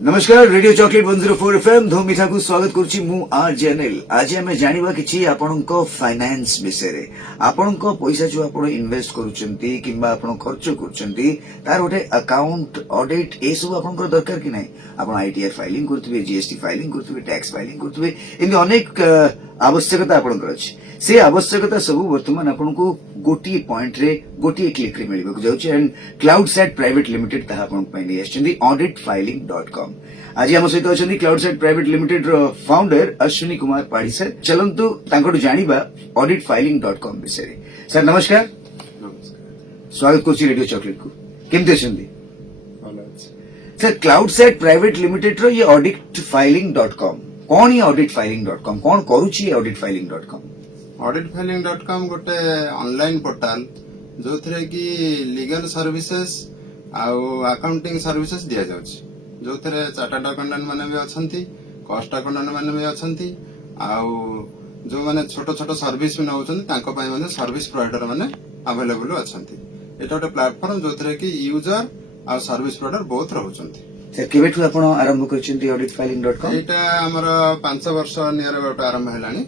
नमस्कार radio chocolate 104 FM धूमिठा को स्वागत करुछि मु आरजे अनिल। आज आमे जानिबा किछि आपनको फाइनेंस विषय आपनको पैसा जो आपण इन्वेस्ट करूचंती किंबा आपण खर्च करूचंती तार गोटे अकाउंट ऑडिट ए सब आपनकर दरकार कि नै। आपण आईटीआर फाइलिंग करथबे, जीएसटी फाइलिंग करथबे, टैक्स फाइलिंग करथबे, इन अनेक आवश्यकता आपनकर अछि। से आवश्यकता सब वर्तमान आपनको गोटी पॉइंट रे गोटी क्लिक रे मिलिबा जाउछि एंड क्लाउडसेट प्राइवेट लिमिटेड ताहा आपण पई नै आछिंदी auditfiling.com। आज हम सहित अछंदी क्लाउडसेट प्राइवेट लिमिटेड रो फाउंडर अश्विनी कुमार पाड़ी सर। चलंतु तांकोटु जानिबा auditfiling.com विषय। सर नमस्कार। नमस्कार, स्वागत करछि रेडियो चॉकलेट को। केमते अछंदी? भलो अछि। सर क्लाउडसेट प्राइवेट लिमिटेड रो ये auditfiling.com कोन ये auditfiling.com कोन करूछि ये auditfiling.com? auditfiling.com गोटे ऑनलाइन पोर्टल जो थरे की लीगल सर्विसेज आउ अकाउंटिंग सर्विसेज दिया जाउछि, जो थरे चार्टर्ड अकाउंटेंट माने भी अछंती, कॉस्ट अकाउंटेंट माने भी अछंती, आउ जो माने छोटो छोटो सर्विस भी नउछंती तांको पय माने सर्विस प्रोवाइडर माने अवेलेबल अछंती। एटा गोटे प्लेटफॉर्म जो थरे की यूजर आ सर्विस प्रोवाइडर बहुत रहउछंती। सर केबेठु आपण आरंभ करछंती auditfiling.com? एटा हमर 5 वर्ष नियर गोटे आरंभ हेलानी।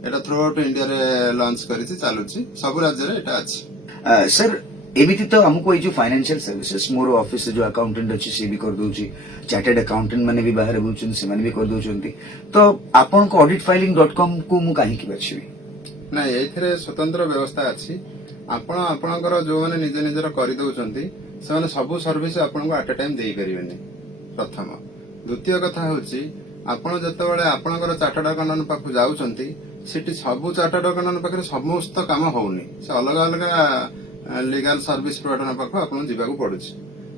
एटा थ्रू आउट इंडिया रे लॉन्च करिछि, चालुछि, सब राज्य रे एटा अछि। सर एमिति तो हमको ये जो फाइनेंशियल सर्विसेज मोर ऑफिस से जो अकाउंटेंट अच्छी से भी कर दोची, चार्टर्ड अकाउंटेंट माने भी बाहर बुचन से माने भी कर दोचंती, तो आपन को auditfiling.com को मु काहे कि बाछिबी ना एथरे स्वतंत्र व्यवस्था अछि। आपण आपणकर जो माने निजे निजर करि दोचंती से माने सब सर्विस आपन को एट अ टाइम देई परिबेनी। प्रथम द्वितीय कथा होछि आपण जतबेले आपणकर चार्टर्ड अकाउंटेंट पाखु जाउचंती सेठी सब चार्टर्ड अकाउंटेंट पाखरे समस्त काम होउनी, से अलग अलग लीगल सर्विस प्रोवाइडर पाखु आपन जिबाकू पडुछि।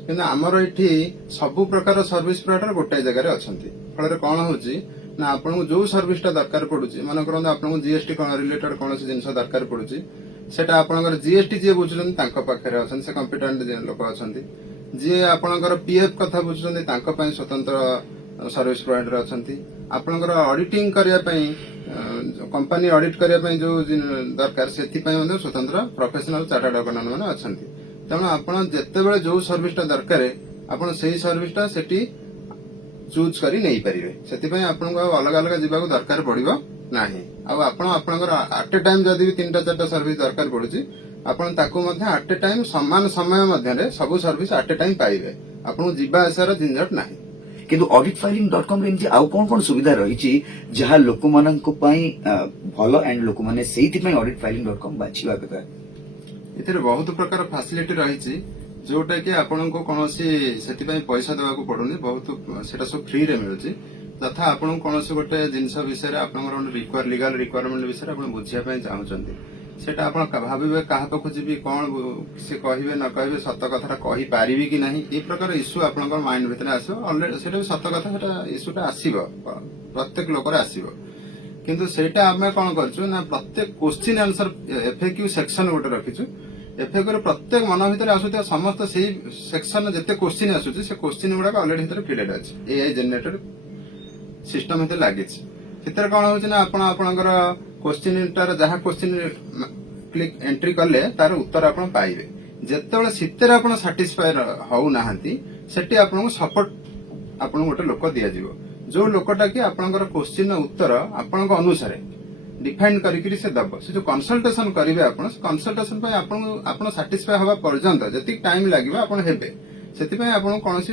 किंतु हमर एठी सब प्रकार सर्विस प्रोवाइडर गोटे जगह रे अछंती। फଳରେ कोन होछि ना आपन जो सर्विसटा दरकार पडुछि, मन करन आपन जीएसटी कोन रिलेटेड कोनोसी जिंस दरकार पडुछि, सेटा आपनकर जीएसटी जे बुझुछन तांको पाखरे अछन, से कॉम्पिटेंट जे लोक अछंती। जे आपनकर पीएफ कथा बुझुछन तांको पय स्वतंत्र सर्विस प्रोवाइडर अछंती। आपनकर ऑडिटिंग करिया पय कंपनी ऑडिट करिया पय जो दरकार सेति पय म्हणजे स्वतंत्र प्रोफेशनल चार्टर्ड अकाउंटेंट माने अछंती। तेणु आपण जेतेबेले जो सर्विसटा दरकार आपण सेही सर्विसटा सेठी चूज करी नै परिबे। सेति पय आपण को अलग अलग जिबाको दरकार पड़िबो नाही। आ आपण आपनकर एट अ टाइम जदी भी 3टा 4टा सर्विस दरकार पडुची, आपण ताको मध्ये एट अ टाइम समान समय मध्ये रे सब सर्विस एट अ टाइम पाइबे। आपण जिबा आसार झंझट नाही। किंतु auditfiling.com रे इमति आउ कोन कोन सुविधा रहिछि जहा लोक माननको पई भलो एंड लोक माने सेति पई auditfiling.com बाछिबा कथा? इथे बहुत प्रकार फैसिलिटी रहिछि जोटा कि आपन को कोनोसी सेति पई पैसा देबा को पडुनी, बहुत सेटा सब फ्री रे मिलुछि। तथा आपन कोनोसी गोटे जिंस विषय रे आपन लीगल रिक्वायरमेंट विषय आपन बुझिया पई चाहउचंती, सेटा आपन भाबिबे काहा पाखु जिबी कोन से कहिबे न कहिबे सत्य कथाटा कहि पारिबी कि नाही, ए प्रकार इश्यू आपनकर माइंड भितर आसो। ऑलरेडी सेटा सत्य कथा, सेटा इश्यूटा आसीबो, प्रत्येक लोकर आसीबो। किंतु सेटा हमें कोन करछु ना प्रत्येक क्वेश्चन आंसर एफएक्यू सेक्शन गोटे रखिछु। एफएक्यू रे प्रत्येक मन भितर आसुतिया समस्त सेही सेक्शन जते क्वेश्चन आसुछि से क्वेश्चन गुडा ऑलरेडी भितर फिडेड अछि, एआई जनरेटेड सिस्टम भितर लागिछि। भितर कोन होछि ना आपण आपनकर क्वेश्चन टार जहा क्वेश्चन क्लिक एंट्री करले तार उत्तर आपण पाइबे। जेतेबेले सितेर आपण सैटिस्फाई होउ नाहंती सेठी आपण को सपोर्ट आपण गोटे लोक दिया जिवो, जो लोकटा कि आपनकर क्वेश्चन उत्तर आपण को अनुसार डिफाइन करिकरी से दब। से जो कंसल्टेशन करिवे आपण, कंसल्टेशन पय आपण सैटिस्फाई होबा पर्यंत जति टाइम लागिबो आपण हेबे, सेति पय आपण कोनोसी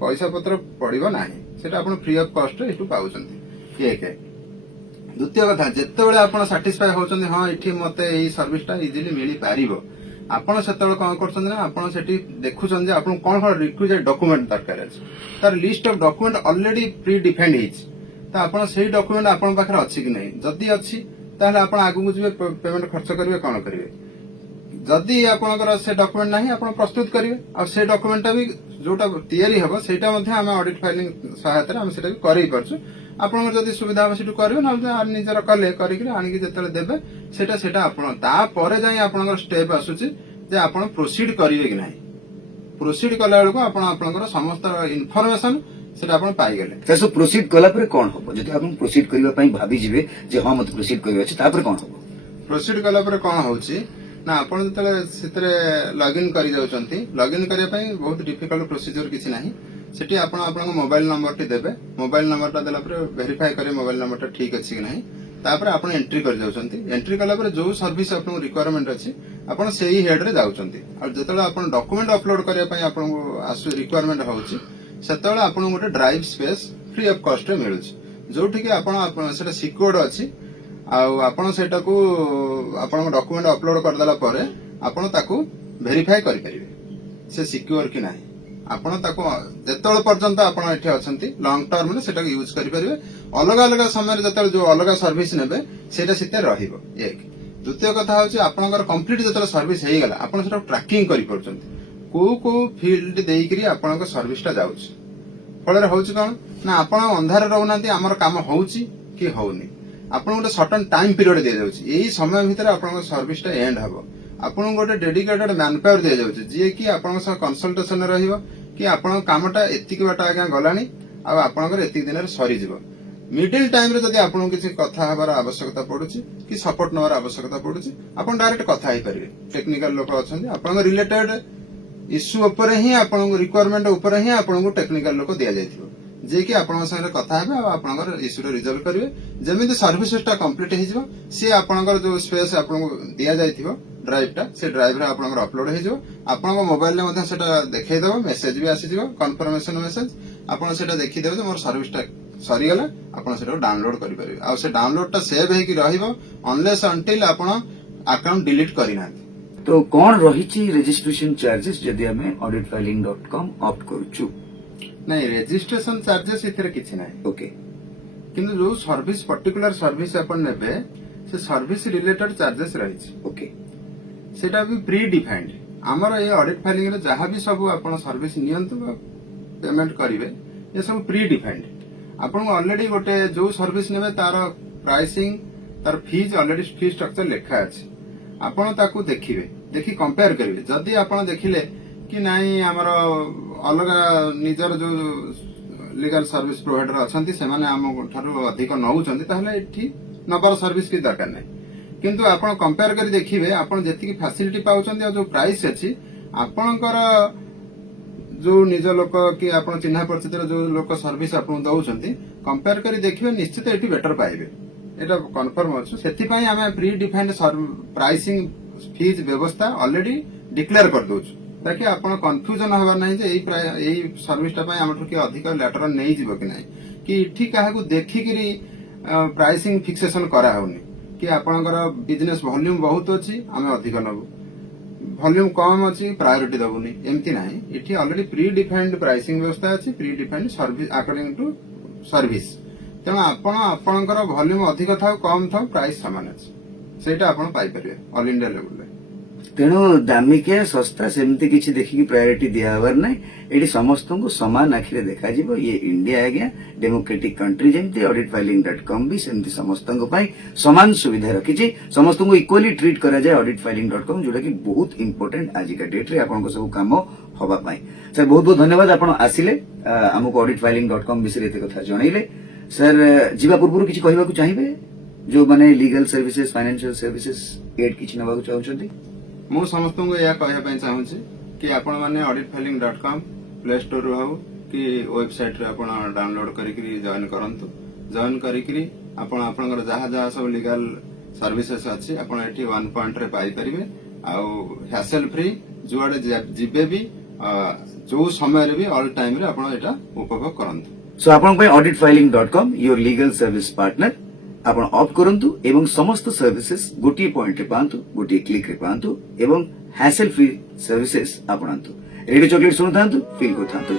पैसा पत्र पड़िबो नाही। सेटा आपण फ्री ऑफ कॉस्ट रे इटु पाउचंती। एक द्वितीय कथा जेतेबेले आपण सैटिस्फाई होचंती हां इठी मते एई सर्विसटा इजीली मिली पारिबो, आपण सेतेबेले कोन करचंती ना आपण सेठी देखुचंती आपण कोन कोन रिक्विजिट डॉक्यूमेंट दरकार अछि, तार list of document already pre defined hitch. त आपण सेही डॉक्यूमेंट आपण पाखरे अछि कि नै, जदी अछि ताले आपण आगु जिवे पेमेंट खर्च करिवे कोन करिवे। जदी आपनकर से डॉक्यूमेंट नाही आपण प्रस्तुत करिवे आ से डॉक्यूमेंट भी जोटा तयारी हबो सेटा मध्ये हम ऑडिट फाइलिंग सहायता रे हम सेटा करै परछु। आपनकर जदी सुविधा हो सेटु करिवे न निजर कले करिकरी आनिकि जेतले देबे सेटा सेटा आपण ता परे जाई आपनकर स्टेप आसुची जे आपण प्रोसीड करिवे कि नाही। प्रोसीड कला बेलको आपण आपनकर समस्त इन्फॉर्मेशन सेटा आपण पाइ गेले। सर प्रोसीड कला पर कोन होबो जदी आपण प्रोसीड करिवा पई भाबी जिवे जे हां मत प्रोसीड करिवा अछि ता पर कोन होबो? प्रोसीड कला पर कोन होउची ना आपण जतले सेतरे लॉगिन करि जाउचंती, लॉगिन करिया पई बहुत डिफिकल्ट प्रोसीजर किछि नाही। ସେଠି ଆପଣ ଆପଣଙ୍କ ମୋବାଇଲ ନମ୍ବରଟି ଦେବେ। ମୋବାଇଲ ନମ୍ବରଟା ଦେଲା ପରେ ଭେରିଫାଏ କରିବେ ମୋବାଇଲ ନମ୍ବରଟା ଠିକ ଅଛି କି ନାହିଁ। ତାପରେ ଆପଣ ଏଣ୍ଟ୍ରି କରି ଯାଉଛନ୍ତି। ଏଣ୍ଟ୍ରି କଲା ପରେ ଯୋଉ ସର୍ଭିସ ଆପଣଙ୍କୁ ରିକ୍ୱାରମେଣ୍ଟ ଅଛି ଆପଣ ସେଇ ହେଡରେ ଯାଉଛନ୍ତି। ଆଉ ଯେତେବେଳେ ଆପଣ ଡକୁମେଣ୍ଟ ଅପଲୋଡ କରିବା ପାଇଁ ଆପଣଙ୍କୁ ରିକ୍ୱାରମେଣ୍ଟ ହଉଛି ସେତେବେଳେ ଆପଣଙ୍କୁ ଗୋଟେ ଡ୍ରାଇଭ ସ୍ପେସ୍ ଫ୍ରି ଅଫ କଷ୍ଟରେ ମିଳୁଛି, ଯୋଉଠିକି ଆପଣ ସେଟା ସିକ୍ୟୁର୍ଡ ଅଛି। ଆଉ ଆପଣ ସେଟାକୁ ଆପଣଙ୍କ ଡକୁମେଣ୍ଟ ଅପଲୋଡ କରିଦେଲା ପରେ ଆପଣ ତାକୁ ଭେରିଫାଏ କରିପାରିବେ ସେ ସିକ୍ୟୁର କି ନାହିଁ। ଆପଣ ତାକୁ ଯେତେବେଳେ ପର୍ଯ୍ୟନ୍ତ ଆପଣ ଏଠି ଅଛନ୍ତି ଲଙ୍ଗ ଟର୍ମରେ ସେଟାକୁ ୟୁଜ କରିପାରିବେ। ଅଲଗା ଅଲଗା ସମୟରେ ଯେତେବେଳେ ଯୋଉ ଅଲଗା ସର୍ଭିସ ନେବେ ସେଇଟା ସେଥିରେ ରହିବ। ଏକ ଦ୍ୱିତୀୟ କଥା ହଉଛି ଆପଣଙ୍କର କମ୍ପ୍ଲିଟ ଯେତେବେଳେ ସର୍ଭିସ ହେଇଗଲା ଆପଣ ସେଟାକୁ ଟ୍ରାକିଂ କରିପାରୁଛନ୍ତି କୋଉ କୋଉ ଫିଲ୍ଡ ଦେଇକରି ଆପଣଙ୍କ ସର୍ଭିସଟା ଯାଉଛି। ଫଳରେ ହଉଛି କଣ ନା ଆପଣ ଅନ୍ଧାରରେ ରହୁନାହାନ୍ତି ଆମର କାମ ହଉଛି କି ହଉନି। ଆପଣଙ୍କୁ ଗୋଟେ ସର୍ଟନ ଟାଇମ ପିରିୟଡ ଦିଆଯାଉଛି, ଏଇ ସମୟ ଭିତରେ ଆପଣଙ୍କ ସର୍ଭିସଟା ଏଣ୍ଡ ହବ। ଆପଣଙ୍କୁ ଗୋଟେ ଡେଡିକେଟେଡ ମ୍ୟାନପାୱାର ଦିଆଯାଉଛି ଯିଏ କି ଆପଣଙ୍କ ସହ କନସଲଟେସନରେ ରହିବ କି ଆପଣଙ୍କ କାମଟା ଏତିକି ବାଟ ଆଜ୍ଞା ଗଲାଣି ଆଉ ଆପଣଙ୍କର ଏତିକି ଦିନରେ ସରିଯିବ। ମିଡିଲ ଟାଇମରେ ଯଦି ଆପଣଙ୍କୁ କିଛି କଥା ହେବାର ଆବଶ୍ୟକତା ପଡୁଛି କି ସପୋର୍ଟ ନେବାର ଆବଶ୍ୟକତା ପଡୁଛି ଆପଣ ଡାଇରେକ୍ଟ କଥା ହେଇପାରିବେ। ଟେକ୍ନିକାଲ ଲୋକ ଅଛନ୍ତି ଆପଣଙ୍କ ରିଲେଟେଡ ଇସ୍ୟୁ ଉପରେ ହିଁ ଆପଣଙ୍କୁ ରିକ୍ୱାରମେଣ୍ଟ ଉପରେ ହିଁ ଆପଣଙ୍କୁ ଟେକ୍ନିକାଲ ଲୋକ ଦିଆଯାଇଥିବ ଯିଏକି ଆପଣଙ୍କ ସାଙ୍ଗରେ କଥା ହେବେ ଆଉ ଆପଣଙ୍କର ଇସ୍ୟୁଟା ରିଜଲ୍ଭ କରିବେ। ଯେମିତି ସର୍ଭିସେସଟା କମ୍ପ୍ଲିଟ ହେଇଯିବ ସିଏ ଆପଣଙ୍କର ଯୋଉ ସ୍ପେସ୍ ଆପଣଙ୍କୁ ଦିଆଯାଇଥିବ ଡ୍ରାଇଭଟା ସେ ଡ୍ରାଇଭରେ ଆପଣଙ୍କର ଅପଲୋଡ ହେଇଯିବ। ଆପଣଙ୍କ ମୋବାଇଲରେ ମଧ୍ୟ ସେଟା ଦେଖେଇଦେବ, ମେସେଜ ବି ଆସିଯିବ କନଫର୍ମେସନ ମେସେଜ। ଆପଣ ସେଟା ଦେଖିଦେବେ ଯେ ମୋର ସର୍ଭିସଟା ସରିଗଲା, ଆପଣ ସେଟାକୁ ଡାଉନଲୋଡ କରିପାରିବେ। ଆଉ ସେ ଡାଉନଲୋଡଟା ସେଭ୍ ହେଇକି ରହିବ ଅନଲେସ୍ ଅନ୍ଟିଲ ଆପଣ ଆକାଉଣ୍ଟ ଡିଲିଟ କରିନାହାନ୍ତି। ତ କଣ ରହିଛି ରେଜିଷ୍ଟ୍ରେସନ ଚାର୍जेस ଯଦି ଆମେ auditfiling.com ଅପ୍ଟ କରୁଛୁ? ନାଇଁ ରେଜିଷ୍ଟ୍ରେସନ ଚାର୍जेस ଏଥିରେ କିଛି ନାହିଁ। ଓକେ, କିନ୍ତୁ ଯୋଉ ସର୍ଭିସ ପର୍ଟିକୁଲାର ସର୍ଭିସ ଆପଣ ନେବେ ସେ ସର୍ଭିସ ରିଲେଟେଡ ଚାର୍जेस ରହିଛି। ଓକେ, ସେଟା ବି ପ୍ରି ଡିଫାଇନ୍ଡ। ଆମର ଏଇ ଅଡିଟ୍ ଫାଇଲିଂ ରେ ଯାହା ବି ସବୁ ଆପଣ ସର୍ଭିସ ନିଅନ୍ତୁ ବା ପେମେଣ୍ଟ କରିବେ ଏ ସବୁ ପ୍ରି ଡିଫାଇନ୍ଡ। ଆପଣଙ୍କୁ ଅଲରେଡି ଗୋଟେ ଯୋଉ ସର୍ଭିସ ନେବେ ତାର ପ୍ରାଇସିଂ ତାର ଫିଜ୍ ଅଲରେଡି ଫି ଷ୍ଟ୍ରକ୍ଚର ଲେଖା ଅଛି। ଆପଣ ତାକୁ ଦେଖିବେ, ଦେଖି କମ୍ପେୟାର କରିବେ। ଯଦି ଆପଣ ଦେଖିଲେ କି ନାଇଁ ଆମର ଅଲଗା ନିଜର ଯୋଉ ଲିଗାଲ ସର୍ଭିସ ପ୍ରୋଭାଇଡର ଅଛନ୍ତି ସେମାନେ ଆମ ଠାରୁ ଅଧିକ ନଉଛନ୍ତି ତାହେଲେ ଏଠି ନବାର ସର୍ଭିସ କିଛି ଦରକାର ନାହିଁ। କିନ୍ତୁ ଆପଣ କମ୍ପେୟାର କରି ଦେଖିବେ ଆପଣ ଯେତିକି ଫ୍ୟାସିଲିଟି ପାଉଛନ୍ତି ଆଉ ଯୋଉ ପ୍ରାଇସ୍ ଅଛି ଆପଣଙ୍କର ଯୋଉ ନିଜ ଲୋକ କି ଆପଣ ଚିହ୍ନା ପରିଚିତର ଯୋଉ ଲୋକ ସର୍ଭିସ ଆପଣଙ୍କୁ ଦଉଛନ୍ତି କମ୍ପେୟାର କରି ଦେଖିବେ ନିଶ୍ଚିତ ଏଠି ବେଟର ପାଇବେ। ଏଟା କନଫର୍ମ ଅଛି। ସେଥିପାଇଁ ଆମେ ପ୍ରି ଡିଫାଇନ୍ଡ ପ୍ରାଇସିଂ ଫିଜ୍ ବ୍ୟବସ୍ଥା ଅଲରେଡି ଡିକ୍ଲେୟାର କରିଦଉଛୁ ତାକି ଆପଣ କନଫ୍ୟୁଜନ ହବାର ନାହିଁ ଯେ ଏଇ ସର୍ଭିସଟା ପାଇଁ ଆମଠୁ କିଏ ଅଧିକ ଲେଟର ନେଇଯିବ କି ନାହିଁ କି ଏଠି କାହାକୁ ଦେଖିକିରି ପ୍ରାଇସିଂ ଫିକ୍ସେସନ କରାହଉନି କି ଆପଣଙ୍କର ବିଜନେସ ଭଲ୍ୟୁମ ବହୁତ ଅଛି ଆମେ ଅଧିକ ନବୁ, ଭଲ୍ୟୁମ କମ ଅଛି ପ୍ରାୟୋରିଟି ଦବୁନି, ଏମିତି ନାହିଁ। ଏଠି ଅଲରେଡି ପ୍ରି ଡିଫାଇନ୍ଡ ପ୍ରାଇସିଂ ବ୍ୟବସ୍ଥା ଅଛି, pre defined service according to service. ତେଣୁ ଆପଣ ଆପଣଙ୍କର ଭଲ୍ୟୁମ ଅଧିକ ଥାଉ କମ ଥାଉ ପ୍ରାଇସ୍ ସମାନ ଅଛି, ସେଇଟା ଆପଣ ପାଇପାରିବେ ଅଲ ଇଣ୍ଡିଆ ଲେଭେଲରେ। ତେଣୁ ଦାମିକିଆ ଶସ୍ତା ସେମିତି କିଛି ଦେଖିକି ପ୍ରାୟୋରିଟି ଦିଆହବାର ନାହିଁ। ଏଠି ସମସ୍ତଙ୍କୁ ସମାନ ଆଖିରେ ଦେଖାଯିବ। ଇଏ ଇଣ୍ଡିଆ ଆଜ୍ଞା, ଡେମୋକ୍ରେଟିକ କଣ୍ଟ୍ରି ଯେମିତି auditfiling.com ବି ସେମିତି ସମସ୍ତଙ୍କ ପାଇଁ ସମାନ ସୁବିଧା ରଖିଛି। ସମସ୍ତଙ୍କୁ ଇକ୍ୱାଲି ଟ୍ରିଟ୍ କରାଯାଏ auditfiling.com, ଯୋଉଟା କି ବହୁତ ଇମ୍ପୋର୍ଟାଣ୍ଟ ଆଜିକା ଡେଟ୍ରେ ଆପଣଙ୍କ ସବୁ କାମ ହବା ପାଇଁ। ସାର୍ ବହୁତ ବହୁତ ଧନ୍ୟବାଦ ଆପଣ ଆସିଲେ, ଆମକୁ auditfiling.com ବିଷୟରେ ଏତେ କଥା ଜଣେଇଲେ। ସାର୍ ଯିବା ପୂର୍ବରୁ କିଛି କହିବାକୁ ଚାହିଁବେ ଯୋଉମାନେ legal services financial services aid କିଛି ନେବାକୁ ଚାହୁଁଛନ୍ତି? ମୁଁ ସମସ୍ତଙ୍କୁ ଏହା କହିବା ପାଇଁ ଚାହୁଁଛି କି ଆପଣମାନେ auditfiling.com ପ୍ଲେ ଷ୍ଟୋରରୁ ହଉ କି ୱେବସାଇଟରେ ଆପଣ ଡାଉନଲୋଡ କରିକି ଜଏନ କରନ୍ତୁ। ଜଏନ କରିକି ଆପଣ ଆପଣଙ୍କର ଯାହା ଯାହା ସବୁ ଲିଗାଲ ସର୍ଭିସେସ୍ ଅଛି ଆପଣ ଏଠି ୱାନ୍ ପଏଣ୍ଟରେ ପାଇପାରିବେ। ଆଉ ହ୍ୟାସେଲ ଫ୍ରି, ଯୁଆଡେ ଯିବେ ବି ଯୋଉ ସମୟରେ ବି ଅଲ୍ ଟାଇମରେ ଆପଣ ଏଟା ଉପଭୋଗ କରନ୍ତୁ। ସୋ ଆପଣଙ୍କ ପାଇଁ auditfiling.com your legal service partner. ଆପଣ ଅପ୍ କରନ୍ତୁ ଏବଂ ସମସ୍ତ ସର୍ଭିସେସ୍ ଗୋଟିଏ ପଏଣ୍ଟରେ ପାଆନ୍ତୁ, ଗୋଟିଏ କ୍ଲିକରେ ପାଆନ୍ତୁ ଏବଂ ହ୍ୟାସେଲ ଫ୍ରି ସର୍ଭିସେସ୍ ଆପଣାନ୍ତୁ। ରେଡିଓ ଚକଲେଟ୍ ଶୁଣୁଥାନ୍ତୁ, ଫିଲ୍ କରୁଥାନ୍ତୁ।